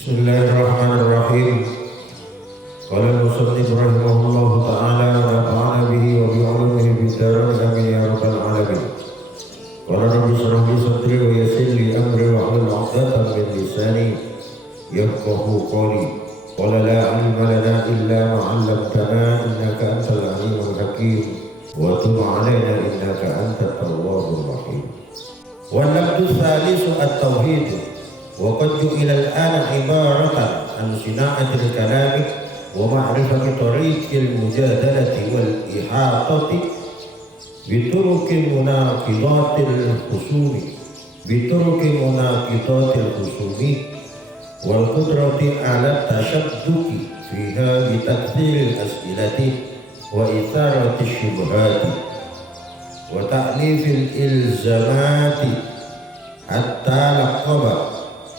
Bismillahirrahmanirrahim. Qala al-musannif rahimahullahu ta'ala wa nafa'ana bihi wa bi'ulumihi bid-darain amin ya rabbal alamin. Qala rabbi shrah li sadri wa yassir li amri wahlul 'uqdatam min lisani yafqahu qawli. Qala la 'ilma lana illa ma 'allamtana innaka antal 'alimul hakim wa tub 'alaina innaka antat tawwabur rahim. Wal lafdhu tsalitsu at-tauhid. وقد جئل الآن عبارة عن صناعة الكلام ومعرفة طريق المجادلة والإحاطة بطرق مناقضات الخصوم والقدرة على التشدد فيها بتكثير الأسئلة وإثارة الشبهات وتأليف الإلزامات حتى لقب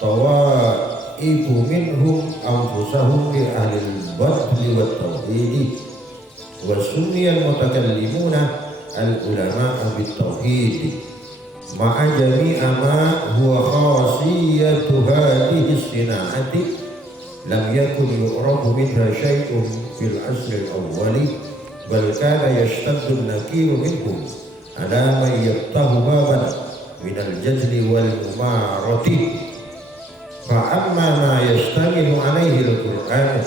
طوائف منهم أنفسهم بأهل البطل والتوحيد وسمي المتكلمون العلماء بالتوحيد مع جميع ما هو خاصية هذه الصناعة لم يكن يعرف منها شيء في العصر الأول بل كان يشتد النكير منهم على من يفتح بابا من الجدل والممارة. فأما ما يشتمل عليه القرآن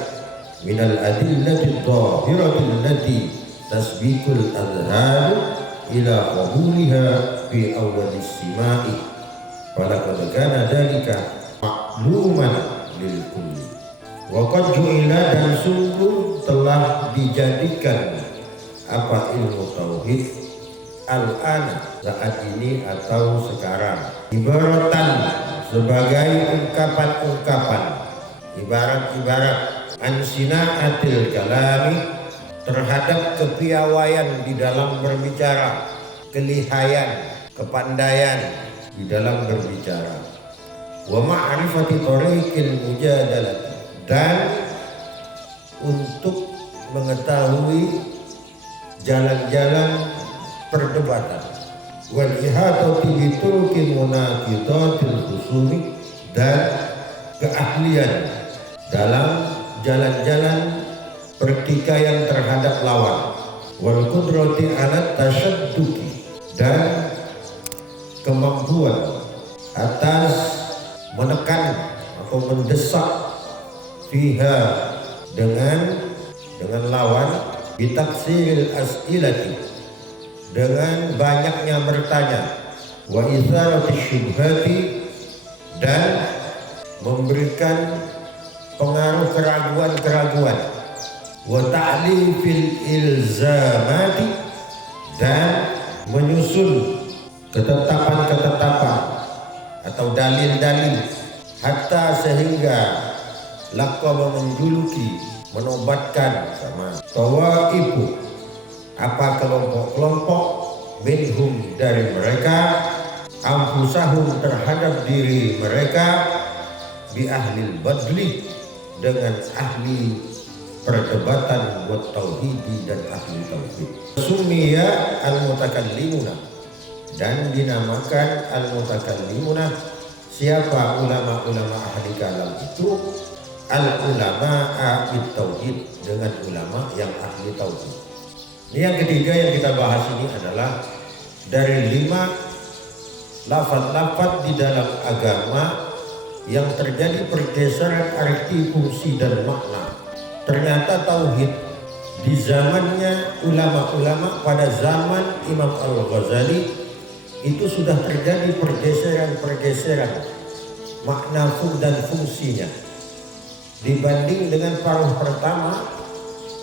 من الأدلة الظاهرة التي تسبق الأذهان إلى قبولها في أول السماع فلقد كان ذلك معلوما للكل. وقد جئل dan sungguh telah dijadikan apa ilmu tauhid al-ana saat ini atau sekarang ibaratan sebagai ungkapan-ungkapan, ibarat-ibarat ansinaatil kalami terhadap kepiawaian di dalam berbicara, kelihayan, kepandaian di dalam berbicara. Wa ma'rifati thariqil mujadalah dan untuk mengetahui jalan-jalan perdebatan wal ihatati bi turuqil munaqidatil khusumi dan keahlian dalam jalan-jalan pertikaian terhadap lawan wal qudrati ala tasyadduqi dan kemampuan atas menekan atau mendesak fiha dengan lawan bitaksiril as'ilati dengan banyaknya bertanya wa izaratis syubhati dan memberikan pengaruh keraguan-keraguan wa ta'lifil ilzamati dan menyusun ketetapan-ketetapan atau dalil-dalil hatta sehingga laqaba menjuluki menobatkan sama tawaifu apa kelompok-kelompok minhum dari mereka anfusahum terhadap diri mereka bi ahlil badli dengan ahli perdebatan buat tauhidi dan ahli tauhid. Summiya al-mutakallimuna dan dinamakan al-mutakallimuna siapa ulama-ulama ahli kalam itu al-ulama bit tauhid dengan ulama yang ahli tauhid. Yang ketiga yang kita bahas ini adalah dari 5 lafaz-lafaz di dalam agama yang terjadi pergeseran arti, fungsi dan makna. Ternyata tauhid di zamannya ulama-ulama pada zaman Imam Al-Ghazali itu sudah terjadi pergeseran makna dan fungsinya dibanding dengan paruh pertama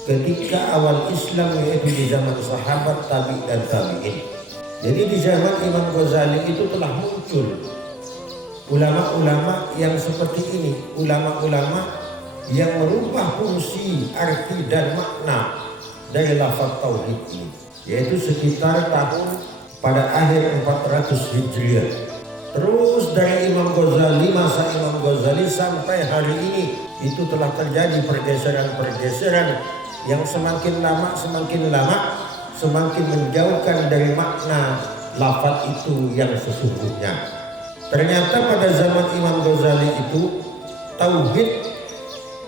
ketika awal Islam, yaitu di zaman sahabat, tabi dan tabi'in. Jadi di zaman Imam Ghazali itu telah muncul ulama-ulama yang seperti ini, ulama-ulama yang merubah fungsi, arti dan makna dari lafaz tauhid ini, yaitu sekitar tahun pada akhir 400 Hijriah. Terus dari Imam Ghazali, masa Imam Ghazali sampai hari ini itu telah terjadi pergeseran yang semakin lama semakin menjauhkan dari makna lafaz itu yang sesungguhnya. Ternyata pada zaman Imam Ghazali itu tauhid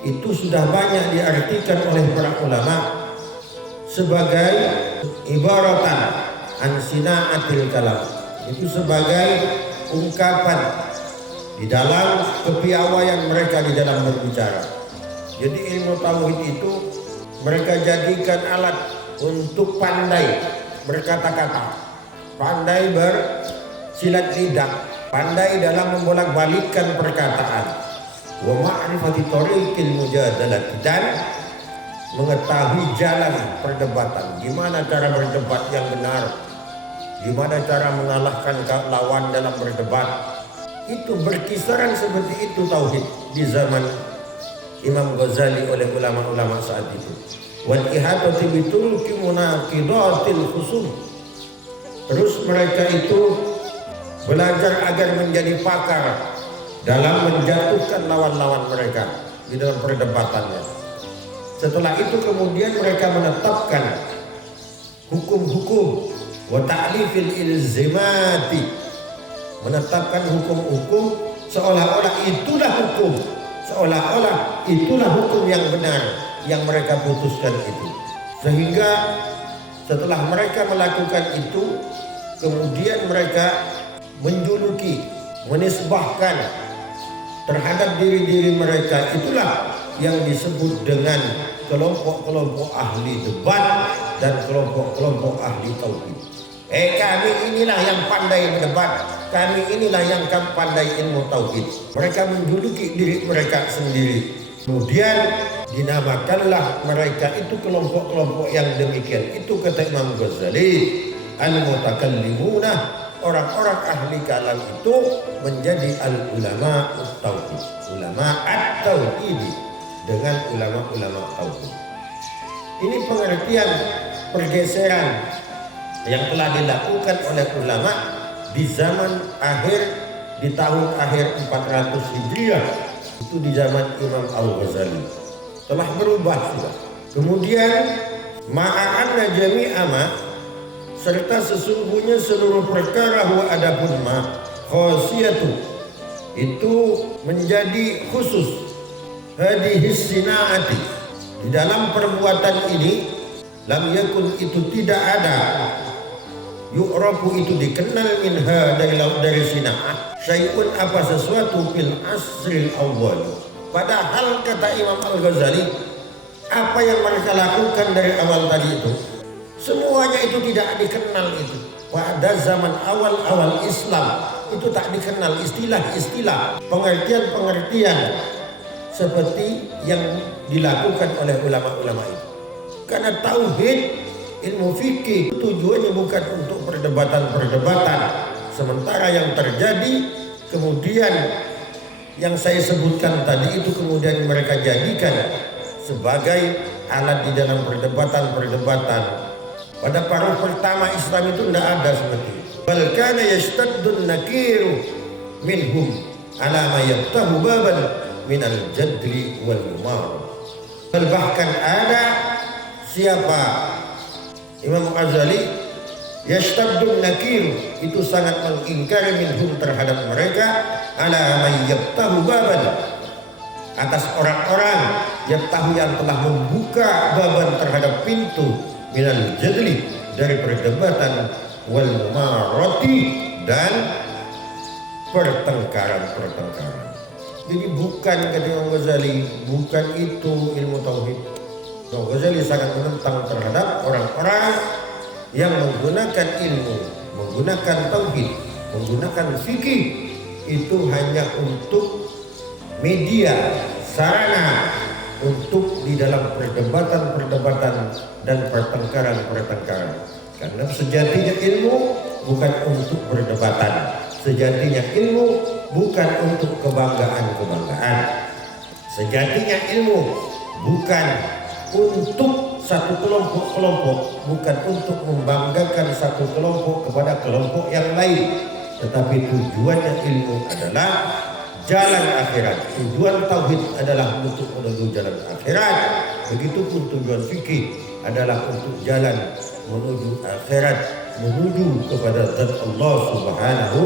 itu sudah banyak diartikan oleh para ulama sebagai ibaratan an sinaatil kalam, itu sebagai ungkapan di dalam kepiawaian mereka di dalam berbicara. Jadi ilmu tauhid itu mereka jadikan alat untuk pandai berkata-kata, pandai bersilat lidah, pandai dalam membolak-balikkan perkataan, wa ma'rifati tariqil mujadalah, dan mengetahui jalan perdebatan, gimana cara berdebat yang benar, gimana cara mengalahkan lawan dalam berdebat. Itu berkisaran seperti itu tauhid di zaman Imam Ghazali oleh ulama-ulama saat itu. Wal ihatati bitulki munaqidatil khusum. Terus mereka itu belajar agar menjadi pakar dalam menjatuhkan lawan-lawan mereka di dalam perdebatannya. Setelah itu kemudian mereka menetapkan hukum-hukum wa ta'lifil ilzimati, menetapkan hukum-hukum seolah-olah itulah hukum, seolah-olah itulah hukum yang benar yang mereka putuskan itu. Sehingga setelah mereka melakukan itu, kemudian mereka menjuluki, menisbahkan terhadap diri-diri mereka, itulah yang disebut dengan kelompok-kelompok ahli debat dan kelompok-kelompok ahli tauhid. Kami inilah yang pandai mendebat, kami inilah yang pandai ilmu tauhid. Mereka menjuluki diri mereka sendiri. Kemudian dinamakanlah mereka itu kelompok-kelompok yang demikian. Itu kata Imam Ghazali, al-mutakallimuna, orang-orang ahli kalam itu menjadi al-ulama at-tauhid, ulama at-tauhid, dengan ulama-ulama tauhid. Ini pengertian pergeseran yang telah dilakukan oleh ulama di zaman akhir, di tahun akhir 400 Hijriah, itu di zaman Imam Al-Ghazali telah berubah sudah. Kemudian ma'anna jami'ama, serta sesungguhnya seluruh perkara wa adapun ma khasiyatu, itu menjadi khusus hadihis sinaati, di dalam perbuatan ini lam yakun, itu tidak ada, yu'rafu, itu dikenal minha, dari sinaah, syai'un, apa sesuatu, fil asril awal. Padahal kata Imam Al-Ghazali, apa yang mereka lakukan dari awal tadi itu semuanya itu tidak dikenal. Itu pada zaman awal-awal Islam itu tak dikenal istilah-istilah, pengertian-pengertian seperti yang dilakukan oleh ulama-ulama itu. Karena tauhid, ilmu fikih, tujuannya bukan untuk perdebatan-perdebatan. Sementara yang terjadi kemudian yang saya sebutkan tadi itu kemudian mereka jadikan sebagai alat di dalam perdebatan-perdebatan. Pada paruh pertama Islam itu tidak ada seperti itu. Bal kana yastaddun nakiru minhum ala ma yaftahu baban minal jadli wal umar. Bahkan ada siapa, Imam Ghazali, yastaddun nakir, itu sangat mengingkari minhum, terhadap mereka, ala may yaftahu baban, atas orang-orang yaftahu yang telah membuka baban, terhadap pintu, minal jadli, dari perdebatan, wal mumarati, dan pertengkaran-pertengkaran. Jadi bukan, kata Imam Ghazali, bukan itu ilmu tauhid. Imam Ghazali sangat menentang terhadap orang-orang yang menggunakan ilmu, menggunakan tauhid, menggunakan fikih itu hanya untuk media, sarana untuk di dalam perdebatan-perdebatan dan pertengkaran-pertengkaran. Karena sejatinya ilmu bukan untuk perdebatan, sejatinya ilmu bukan untuk kebanggaan-kebanggaan, sejatinya ilmu bukan untuk satu kelompok-kelompok, bukan untuk membanggakan satu kelompok kepada kelompok yang lain, tetapi tujuannya ilmu adalah jalan akhirat. Tujuan tauhid adalah untuk menuju jalan akhirat. Begitupun tujuan fikih adalah untuk jalan menuju akhirat, menuju kepada zat Allah Subhanahu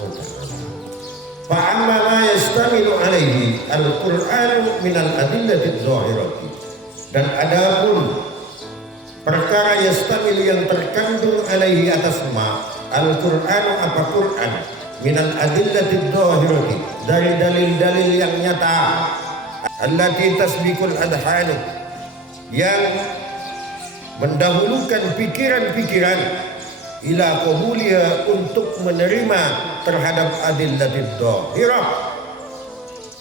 wa ta'ala. Fa'amma ma yastamilu alaihi al-Qur'anu minal adillati dzahirati. Dan adapun perkara yastamilu yang terkandung alaihi atas ma al-Qur'anu apa Qur'an minal adillati dzahirati, dari dalil-dalil yang nyata, allati tasbiqul adhan, yang mendahulukan pikiran-pikiran ila qabuliha, untuk menerima terhadap adillatid dhahirah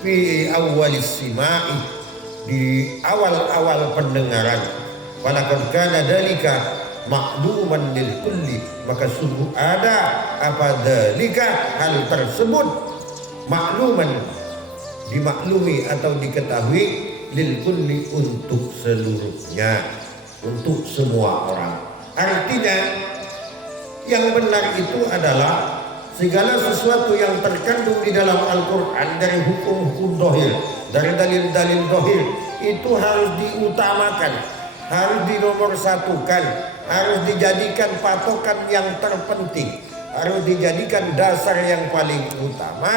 fi awwalis sima'i, di awal-awal pendengaran. Walaqad kana dalika ma'luman lil kulli, maka sungguh ada apa dalika, hal tersebut, makluman, dimaklumi atau diketahui, lil kulli, untuk seluruhnya, untuk semua orang. Artinya yang benar itu adalah segala sesuatu yang terkandung di dalam Al-Quran dari hukum-hukum dohir, dari dalil-dalil dohir, itu harus diutamakan, harus dinomorsatukan, harus dijadikan patokan yang terpenting, harus dijadikan dasar yang paling utama,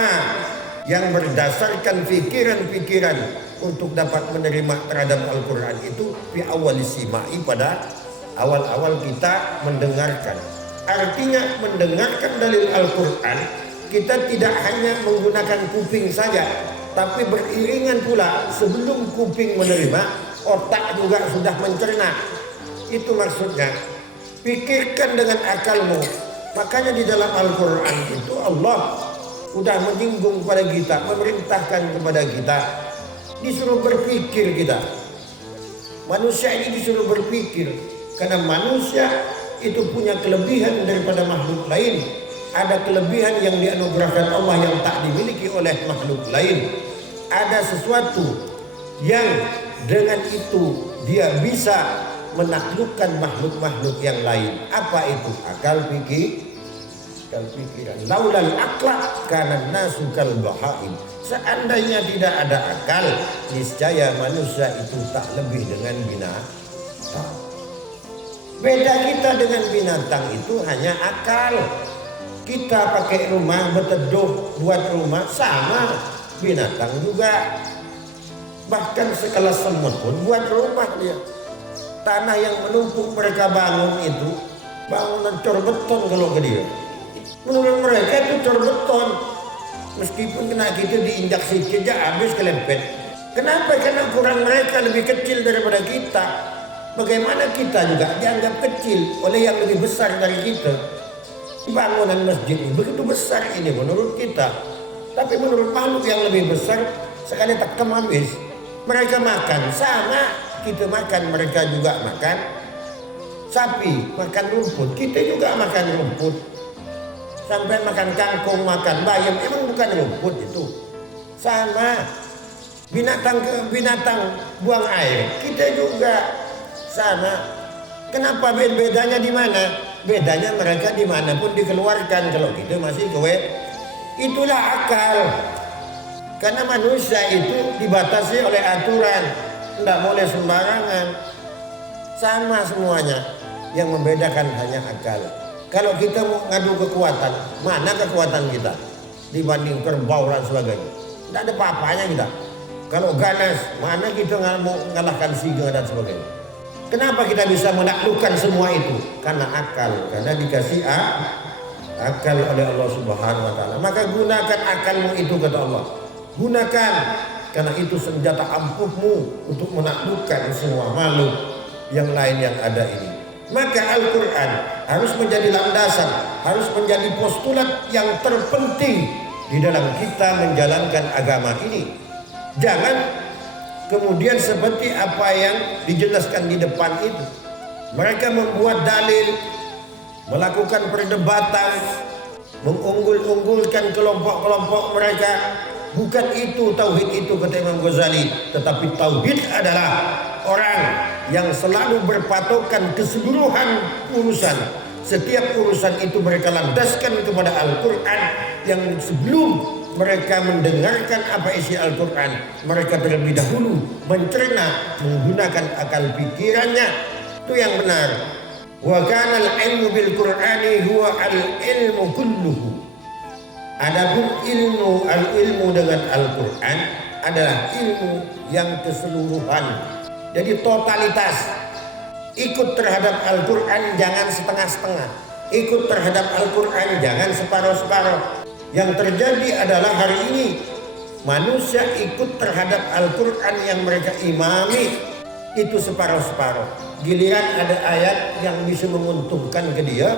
yang berdasarkan pikiran-pikiran untuk dapat menerima terhadap Al-Quran itu fi awal sima'i, pada awal-awal kita mendengarkan. Artinya mendengarkan dalil Al-Quran, kita tidak hanya menggunakan kuping saja, tapi beriringan pula, sebelum kuping menerima, otak juga sudah mencerna. Itu maksudnya, pikirkan dengan akalmu. Makanya di dalam Al-Quran itu Allah sudah menyinggung kepada kita, memerintahkan kepada kita, disuruh berpikir kita. Manusia ini disuruh berpikir, karena manusia itu punya kelebihan daripada makhluk lain. Ada kelebihan yang dianugerahkan Allah yang tak dimiliki oleh makhluk lain. Ada sesuatu yang dengan itu dia bisa menaklukkan makhluk-makhluk yang lain. Apa itu? Akal pikiran. Laulal akla kana nasu kal bahaim. Seandainya tidak ada akal, niscaya manusia itu tak lebih dengan binatang. Beda kita dengan binatang itu hanya akal. Kita pakai rumah, berteduh, buat rumah, sama binatang juga. Bahkan sekelas semut pun buat rumah dia. Tanah yang menumpuk mereka bangun itu bangunan cor beton kalau ke dia. Menurut mereka itu cor beton. Meskipun kena gitu diinjak sikit aja habis kelempet. Kenapa? Karena ukuran mereka lebih kecil daripada kita. Bagaimana kita juga dianggap kecil oleh yang lebih besar dari kita. Bangunan masjid ini begitu besar ini menurut kita. Tapi menurut makhluk yang lebih besar, sekali tak habis. Mereka makan sama kita makan, mereka juga makan. Sapi makan rumput, kita juga makan rumput. Sampai makan kangkung, makan bayam, emang bukan rumput itu. Sama. Binatang buang air, kita juga sama. Kenapa bedanya di mana? Bedanya mereka dimanapun dikeluarkan, kalau kita masih kowe. Itulah akal. Karena manusia itu dibatasi oleh aturan, tidak boleh sembarangan. Sama semuanya. Yang membedakan hanya akal. Kalau kita mau ngadu kekuatan, mana kekuatan kita dibanding kerbau dan sebagainya? Tidak ada apa-apanya kita. Kalau ganas, mana kita mau mengalahkan singa dan sebagainya? Kenapa kita bisa menaklukkan semua itu? Karena akal, karena dikasih akal oleh Allah Subhanahu wa taala. Maka gunakan akalmu itu, kata Allah. Gunakan, karena itu senjata ampuhmu untuk menaklukkan semua makhluk yang lain yang ada ini. Maka Al-Quran harus menjadi landasan, harus menjadi postulat yang terpenting di dalam kita menjalankan agama ini. Jangan kemudian seperti apa yang dijelaskan di depan itu. Mereka membuat dalil, melakukan perdebatan, mengunggul-unggulkan kelompok-kelompok mereka. Bukan itu tauhid itu, kata Imam Ghazali. Tetapi tauhid adalah orang yang selalu berpatokan keseluruhan urusan. Setiap urusan itu mereka landaskan kepada Al-Quran, yang sebelum mereka mendengarkan apa isi Al-Quran, mereka terlebih dahulu mencerna menggunakan akal pikirannya. Itu yang benar. Wa kana al-ilmu bil Qur'ani huwa al-ilmu kulluhu. Adapun ilmu dengan Al-Quran adalah ilmu yang keseluruhan. Jadi totalitas. Ikut terhadap Al-Quran jangan setengah-setengah. Ikut terhadap Al-Quran jangan separuh-separuh. Yang terjadi adalah hari ini manusia ikut terhadap Al-Quran yang mereka imami itu separuh-separuh. Giliran ada ayat yang bisa menguntungkan ke dia,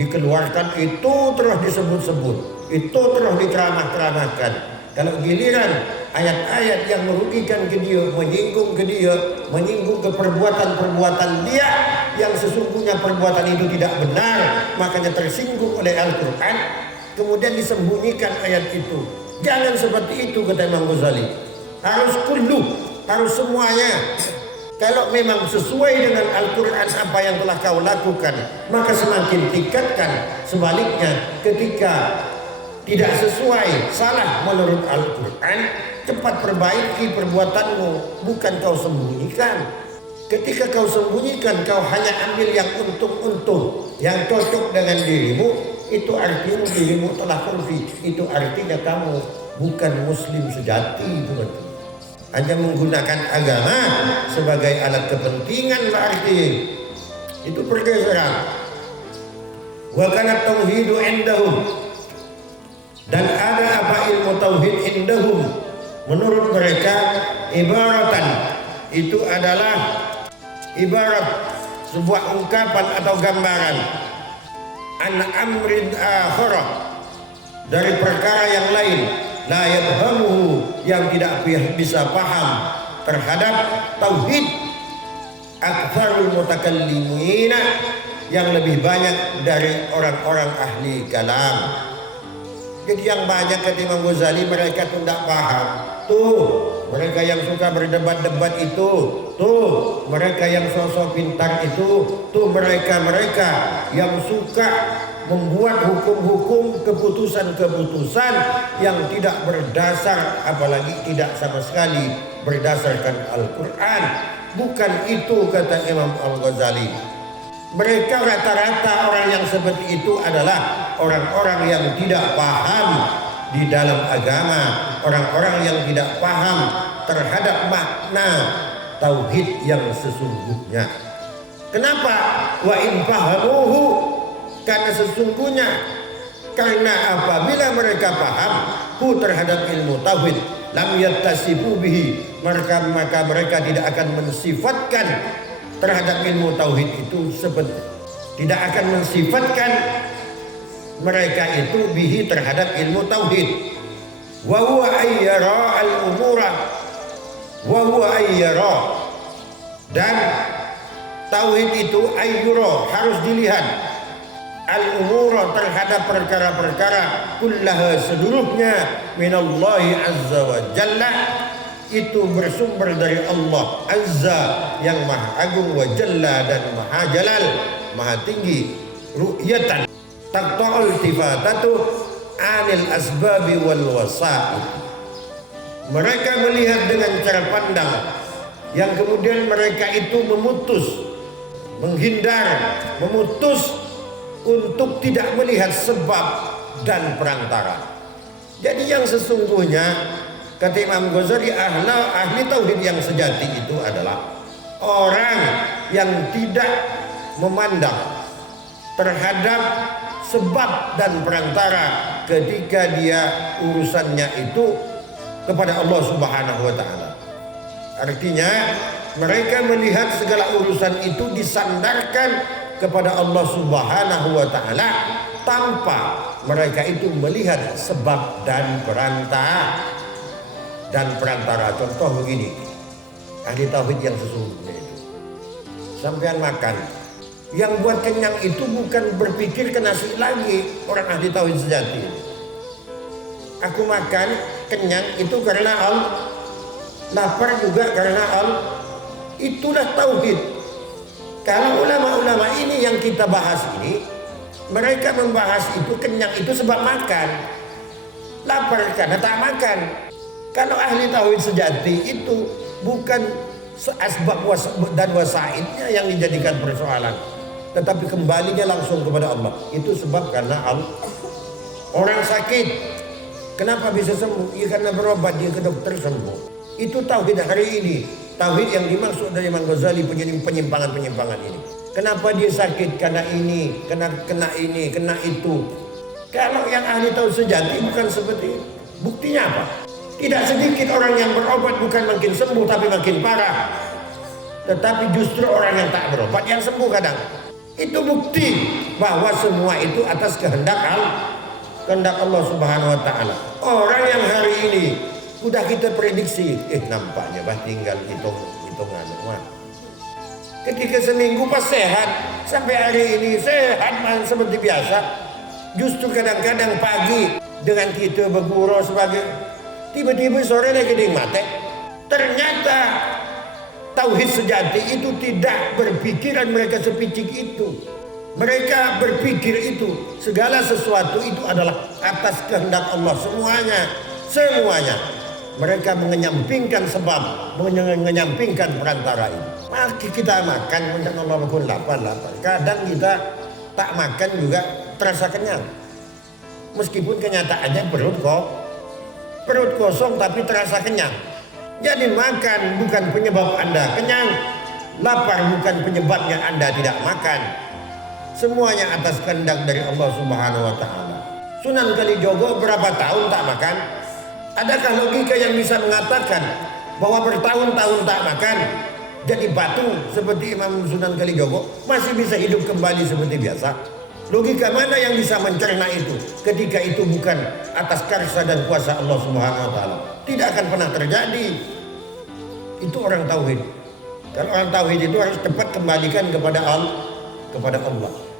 dikeluarkan, itu terus disebut-sebut, itu terus diceramah-ceramahkan. Kalau giliran ayat-ayat yang merugikan ke dia, menyinggung ke dia, menyinggung ke perbuatan-perbuatan dia yang sesungguhnya perbuatan itu tidak benar, makanya tersinggung oleh Al-Quran, kemudian disembunyikan ayat itu. Jangan seperti itu, kata Imam Ghazali. Harus kullu, harus semuanya. Kalau memang sesuai dengan Al-Quran apa yang telah kau lakukan, maka semakin tingkatkan. Sebaliknya, ketika tidak sesuai, salah menurut Al-Quran, cepat perbaiki perbuatanmu, bukan kau sembunyikan. Ketika kau sembunyikan, kau hanya ambil yang untung-untung, yang cocok dengan dirimu, itu artinya dirimu telah kufur. Itu artinya kamu bukan muslim sejati, itu betul. Hanya menggunakan agama sebagai alat kepentingan berarti itu pergeseran. Wa kana tauhidu indahum, dan ada apa ilmu tauhid indahum menurut mereka ibaratan, itu adalah ibarat, sebuah ungkapan atau gambaran an amrin akhirah, dari perkara yang lain, la yafhamuhu, yang tidak bisa paham terhadap tauhid aktsarul mutakallimina, yang lebih banyak dari orang-orang ahli kalam. Jadi yang banyak kata Imam Ghazali, mereka tuh tidak paham. Tuh mereka yang suka berdebat-debat itu, tuh mereka yang sosok pintar itu, tuh mereka-mereka yang suka membuat hukum-hukum, keputusan-keputusan yang tidak berdasar, apalagi tidak sama sekali berdasarkan Al-Quran. Bukan itu, kata Imam Al-Ghazali. Mereka rata-rata orang yang seperti itu adalah orang-orang yang tidak paham di dalam agama, orang-orang yang tidak paham terhadap makna tauhid yang sesungguhnya. Kenapa? Wa in fahamuhu, karena sesungguhnya, karena apabila mereka paham terhadap ilmu tauhid, lam yattasifu bihi, maka mereka tidak akan mensifatkan terhadap ilmu tauhid itu seperti, tidak akan mensifatkan mereka itu bihi terhadap ilmu tauhid. Wa huwa ayyara al-umura, wa huwa ayyara, dan tauhid itu ayyura, harus dilihat, al-umura, terhadap perkara-perkara, kullaha, seluruhnya, minallahi azza wa jalla, itu bersumber dari Allah azza yang maha agung, wa jalla, dan maha jalal, maha tinggi. Ru'yatan taqta'ul tifatatu anil asbabi wal wasa'id, mereka melihat dengan cara pandang yang kemudian mereka itu menghindar, memutus untuk tidak melihat sebab dan perantara. Jadi yang sesungguhnya, kata Imam Ghazali, ahli tauhid yang sejati itu adalah orang yang tidak memandang terhadap sebab dan perantara ketika dia urusannya itu kepada Allah Subhanahu wa taala. Artinya mereka melihat segala urusan itu disandarkan kepada Allah Subhanahu wa taala tanpa mereka itu melihat sebab dan perantara. Contoh begini, ahli tauhid yang sesungguhnya itu, sampean makan, yang buat kenyang itu bukan berpikir ke nasi lagi. Orang ahli tauhid sejati, aku makan kenyang itu karena Allah, lapar juga karena Allah. Itulah tauhid. Kalau ulama-ulama ini yang kita bahas ini, mereka membahas itu kenyang itu sebab makan, lapar karena tak makan. Kalau ahli tauhid sejati itu bukan asbab dan wasaidnya yang dijadikan persoalan, tetapi kembalinya langsung kepada Allah. Itu sebab karena Allah. Orang sakit, kenapa bisa sembuh? Ya karena berobat dia ke dokter sembuh. Itu tauhid hari ini. Tauhid yang dimaksud dari Imam Ghazali, penyimpangan-penyimpangan ini. Kenapa dia sakit? Karena ini, kena ini, kena itu. Kalau yang ahli tauhid sejati bukan seperti itu. Buktinya apa? Tidak sedikit orang yang berobat bukan makin sembuh tapi makin parah. Tetapi justru orang yang tak berobat yang sembuh kadang. Itu bukti bahwa semua itu atas kehendak Allah Subhanahu wa taala. Orang yang hari ini udah kita prediksi, nampaknya tinggal hitungan. Ketika seminggu pas sehat, sampai hari ini sehat seperti biasa. Justru kadang-kadang pagi dengan kita bergurau sebagai, tiba-tiba sore lagi ding mati. Ternyata tauhid sejati itu tidak berpikiran mereka sepicik itu. Mereka berpikir itu segala sesuatu itu adalah atas kehendak Allah semuanya. Mereka menyampingkan sebab, menyampingkan perantara itu. Maka kita makan menurut Allah pun lapar. Kadang kita tak makan juga terasa kenyang. Meskipun kenyataannya perut kosong tapi terasa kenyang. Jadi makan bukan penyebab Anda kenyang, lapar bukan penyebabnya Anda tidak makan. Semuanya atas kehendak dari Allah Subhanahu wa taala. Sunan Kalijogo berapa tahun tak makan? Adakah logika yang bisa mengatakan bahwa bertahun-tahun tak makan jadi batu seperti Imam Sunan Kalijogo masih bisa hidup kembali seperti biasa? Logika mana yang bisa mencerna itu ketika itu bukan atas karsa dan kuasa Allah Subhanahu wa taala? Tidak akan pernah terjadi. Itu orang tauhid. Kalau orang tauhid itu harus cepat kembalikan kepada Allah.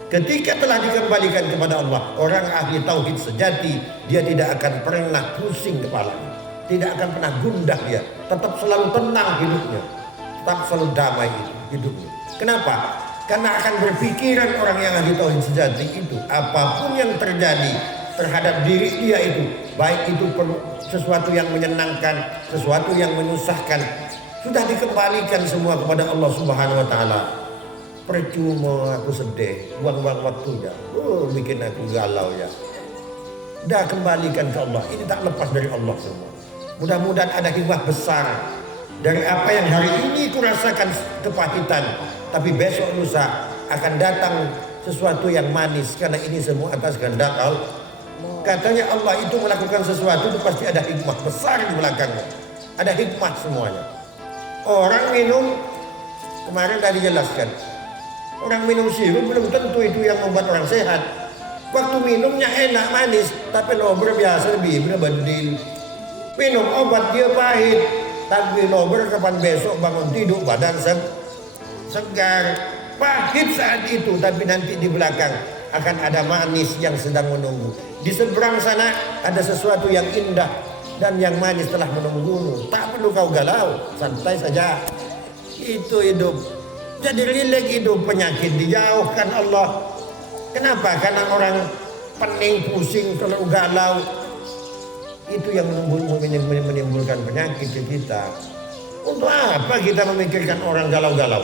Ketika telah dikembalikan kepada Allah, orang ahli tauhid sejati, dia tidak akan pernah pusing kepalanya, tidak akan pernah gundah dia, tetap selalu tenang hidupnya, tetap selalu damai hidupnya. Kenapa? Karena akan berpikiran orang yang ahli tauhid sejati itu, apapun yang terjadi terhadap diri dia itu, baik itu sesuatu yang menyenangkan, sesuatu yang menyusahkan, sudah dikembalikan semua kepada Allah Subhanahu wa taala. Percuma aku sedih, buang-buang waktunya, bikin aku galau ya. Dah kembalikan ke Allah, ini tak lepas dari Allah semua. Mudah-mudahan ada hikmah besar dari apa yang hari ini kurasakan kepahitan, tapi besok lusa akan datang sesuatu yang manis, karena ini semua atas kehendak Allah. Katanya Allah itu melakukan sesuatu itu pasti ada hikmah besar di belakangnya, ada hikmah semuanya. Orang minum, kemarin tadi jelaskan, orang minum sirup belum tentu itu yang membuat orang sehat. Waktu minumnya enak manis, tapi lober biasa lebih bedil. Minum obat dia pahit, tapi lober kapan besok bangun tidur badan segar. Pahit saat itu, tapi nanti di belakang akan ada manis yang sedang menunggu. Di seberang sana ada sesuatu yang indah dan yang manis telah menunggumu. Tak perlu kau galau, santai saja. Itu hidup. Jadi rileks hidup, penyakit dijauhkan Allah. Kenapa? Karena orang pening, pusing, terlalu galau. Itu yang menimbulkan penyakit di kita. Untuk apa kita memikirkan orang galau-galau?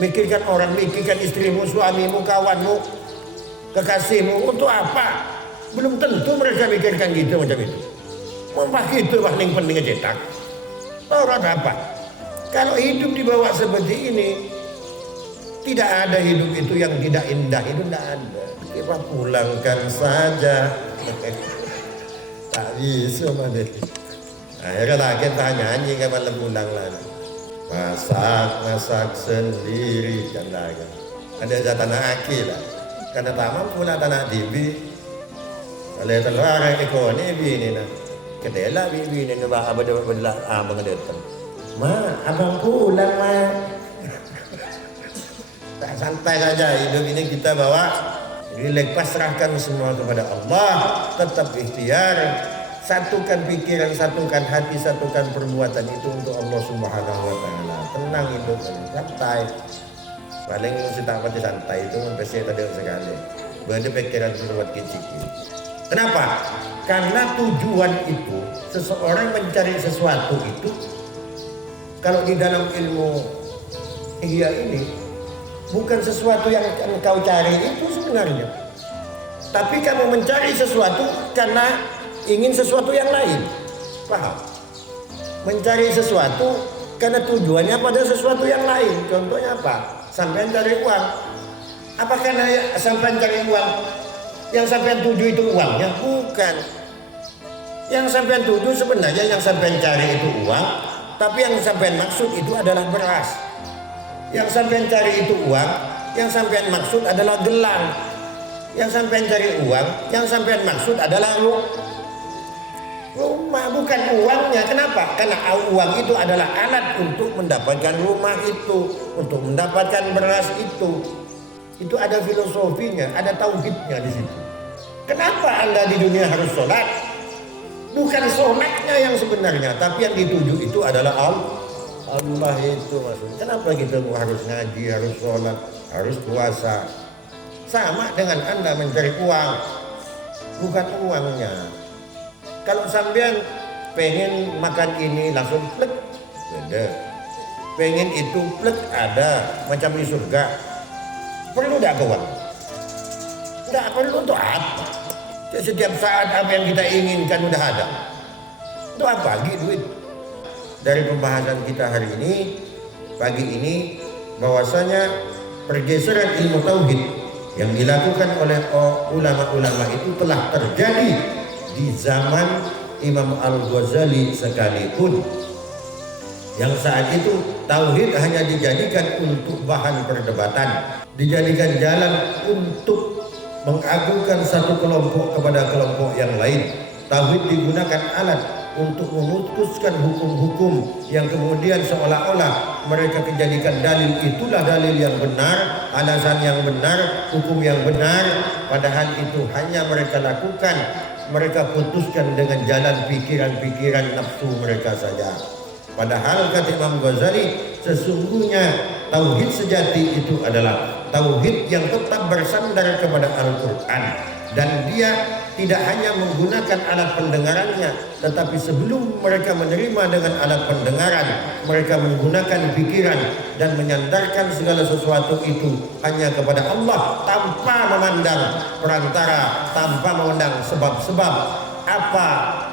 Mikirkan istrimu, suamimu, kawanmu, kekasihmu. Untuk apa? Belum tentu mereka mikirkan gitu macam itu. Mumpah gitu pening cetak. Orang apa? Kalau hidup dibawa seperti ini, tidak ada hidup itu yang tidak indah, itu tidak ada. Kita pulangkan saja. Tak bisa mana. Akhirnya lagi nyanyi kapan pulang lagi. Masak sendiri kan lagi. Ada tanah aki lah. Karena taman pula tanah dibi. Kalau telur orang ikon ini bini nak. Kedela bini ni bah abang datang. Ma, abang pulang ma. Tak santai saja hidup ini kita bawa, rileks, pasrahkan semua kepada Allah, tetap ikhtiar, satukan pikiran, satukan hati, satukan perbuatan itu untuk Allah Subhanahu wa taala. Tenang hidup, santai. Paling mesti tak pati santai itu sampai tadi sekali. Berada pikiran berbuat kecil. Kenapa? Karena tujuan itu seseorang mencari sesuatu itu, kalau di dalam ilmu ihya ini bukan sesuatu yang engkau cari itu sebenarnya. Tapi kamu mencari sesuatu karena ingin sesuatu yang lain. Paham? Mencari sesuatu karena tujuannya pada sesuatu yang lain. Contohnya apa? Sampai cari uang. Apa karena sampai cari uang? Yang sampai tuju itu uangnya? Bukan. Yang sampai tuju sebenarnya yang sampai cari itu uang, tapi yang sampai maksud itu adalah beras. Yang sampai cari itu uang, yang sampai maksud adalah gelang. Yang sampai cari uang, yang sampai maksud adalah rumah, bukan uangnya. Kenapa? Karena uang itu adalah alat untuk mendapatkan rumah itu, untuk mendapatkan beras itu. Itu ada filosofinya, ada tauhidnya di situ. Kenapa Anda di dunia harus sholat? Bukan sholatnya yang sebenarnya, tapi yang dituju itu adalah Allah itu maksudnya. Kenapa kita harus ngaji, harus sholat, harus puasa? Sama dengan Anda mencari uang, bukan uangnya. Kalau sampean pengen makan ini langsung plek, ada. Pengen itu plek, ada. Macam di surga. Perlu tidak uang? Tidak perlu untuk apa? Setiap saat apa yang kita inginkan udah ada. Untuk apa lagi duit? Dari pembahasan kita hari ini, pagi ini, bahwasanya pergeseran ilmu tauhid yang dilakukan oleh ulama-ulama itu telah terjadi di zaman Imam Al-Ghazali sekalipun, yang saat itu tauhid hanya dijadikan untuk bahan perdebatan, dijadikan jalan untuk mengagungkan satu kelompok kepada kelompok yang lain. Tauhid digunakan alat untuk memutuskan hukum-hukum yang kemudian seolah-olah mereka dijadikan dalil, itulah dalil yang benar, alasan yang benar, hukum yang benar, padahal itu hanya mereka lakukan, mereka putuskan dengan jalan pikiran-pikiran nafsu mereka saja. Padahal kata Imam Ghazali, sesungguhnya tauhid sejati itu adalah tauhid yang tetap bersandar kepada Al-Quran, dan dia tidak hanya menggunakan alat pendengarannya, tetapi sebelum mereka menerima dengan alat pendengaran, mereka menggunakan pikiran dan menyandarkan segala sesuatu itu hanya kepada Allah, tanpa memandang perantara, tanpa memandang sebab-sebab apa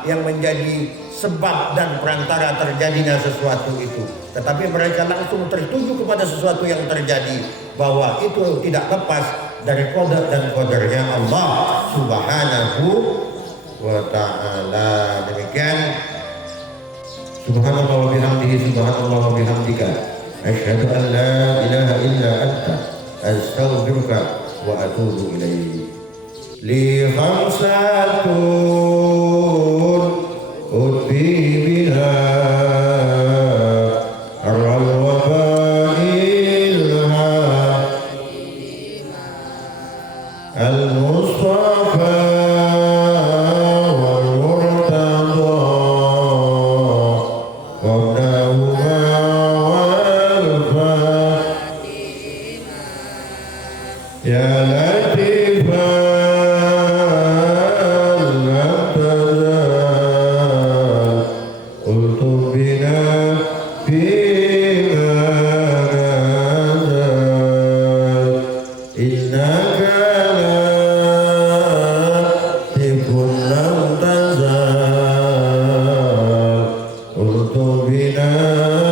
yang menjadi sebab dan perantara terjadinya sesuatu itu, tetapi mereka langsung tertuju kepada sesuatu yang terjadi, bahwa itu tidak lepas dari qada dan qadarnya Allah Subhanahu wa ta'ala. Demikian, subhanallah wa bihamdihi, subhanallah wa bihamdika, asyhadu an la ilaha illa anta, astaghfiruka wa atubu ilaik. Li khamsatun utbi biha Bina